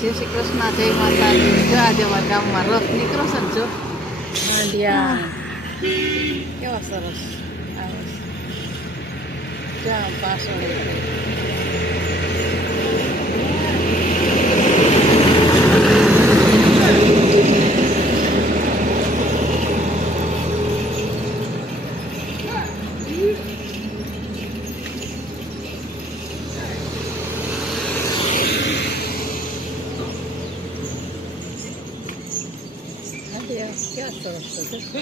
જય શ્રી કૃષ્ણ, જય માતાજી. જો આજે અમારા ગામમાં રથ નીકળો છે ને, જો માંડિયા કેવા સરસ આવે છે. જ્યાં પાછળ કેવા સરસ છે.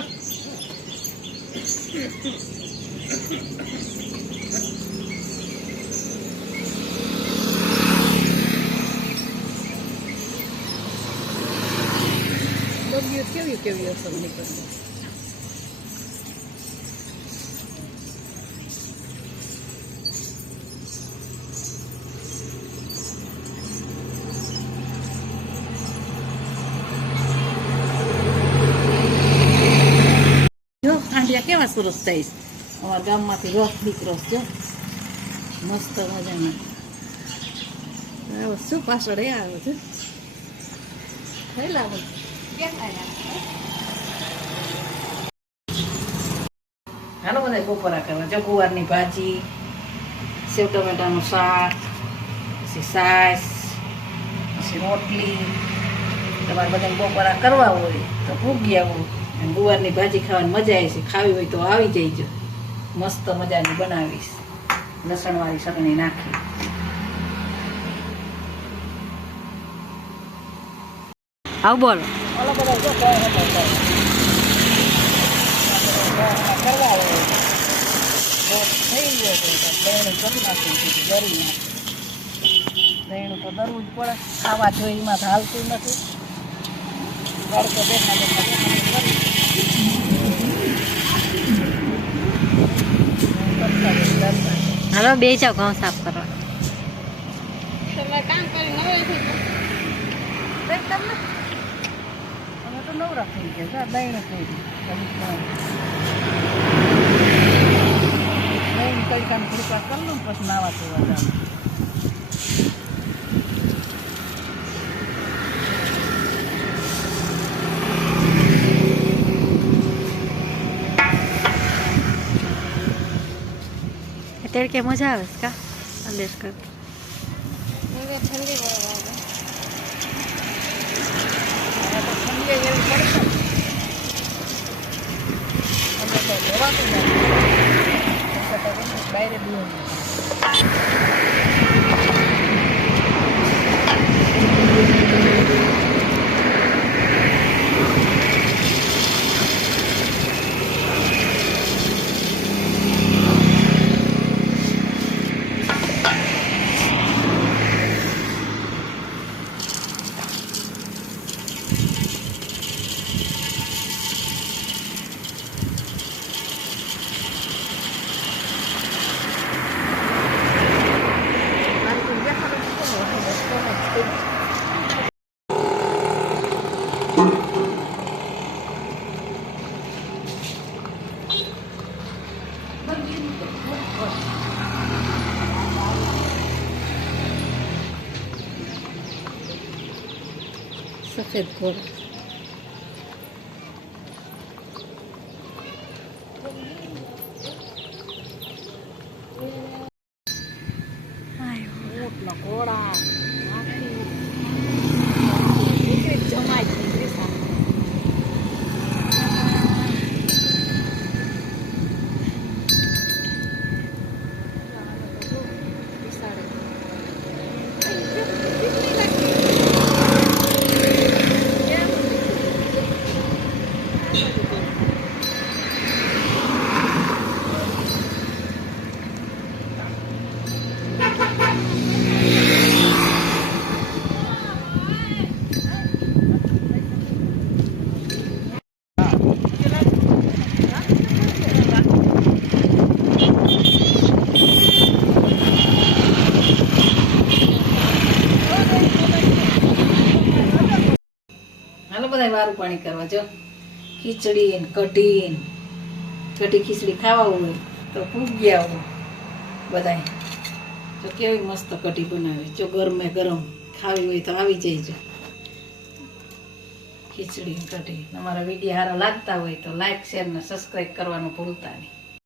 કેવી કેવી અસર નીકળી. જો આંડિયા કેવા સરસ થાય છે. અમારા ગામમાંથી રથ નીકળો જો મસ્ત મજાના. શું પાછળ એ આવે છે. લાગે હાલો બધા બપોરા કરવા. જો ગુવારની ભાજી, સેવ ટમેટાનું શાક, પછી છાશ, પછી રોટલી. તમારે બધા બપોરા કરવા હોય તો ભૂગી આવો. ગુવારની ભાજી ખાવાની મજા આવે છે. ખાવી હોય તો આવી જઈજો. મસ્ત મજાની બનાવીશ, લસણવાળી ચટણી નાખી. આવ બોલો. ઓલો બધા જો કરવા હોય થઈ ગયો તો દહીણું કરી નાખ્યું, જરી નાખ્યું. દહીણું તો દરવું જ પડે, ખાવા જોઈએ એમાં તો હાલતું નથી. તડકો દેખા હાલો બે જાવ ઘઉં સાફ કરવા. કામ કરી નવરા થઈ ગયા. અમે તો નવરા થઈ ગયા. દહીણું થઈ ગયું. દહીં તડકાને ફૂલકા કરી લઉં પછી નાવા ધોવા જાવ. અત્યારે કે મજા આવે છે કા સંદેશ કર. ઠંડી એવું પડશે બહાર દૂર. સફેદ ઘોડો. ઊંટના ઘોડા જમાય વારું પાણી કરવા. જો ખીચડી ને કઢી ખીચડી ખાવા હોય તો પૂગી આવો બધા. તો કેવી મસ્ત કઢી બનાવે. જો ગરમે ગરમ ખાવી હોય તો આવી જઈજો. ખીચડી કઢી. તમારા વિડીયો સારા લાગતા હોય તો લાઈક શેર ને સબસ્ક્રાઈબ કરવાનું ભૂલતા નહીં.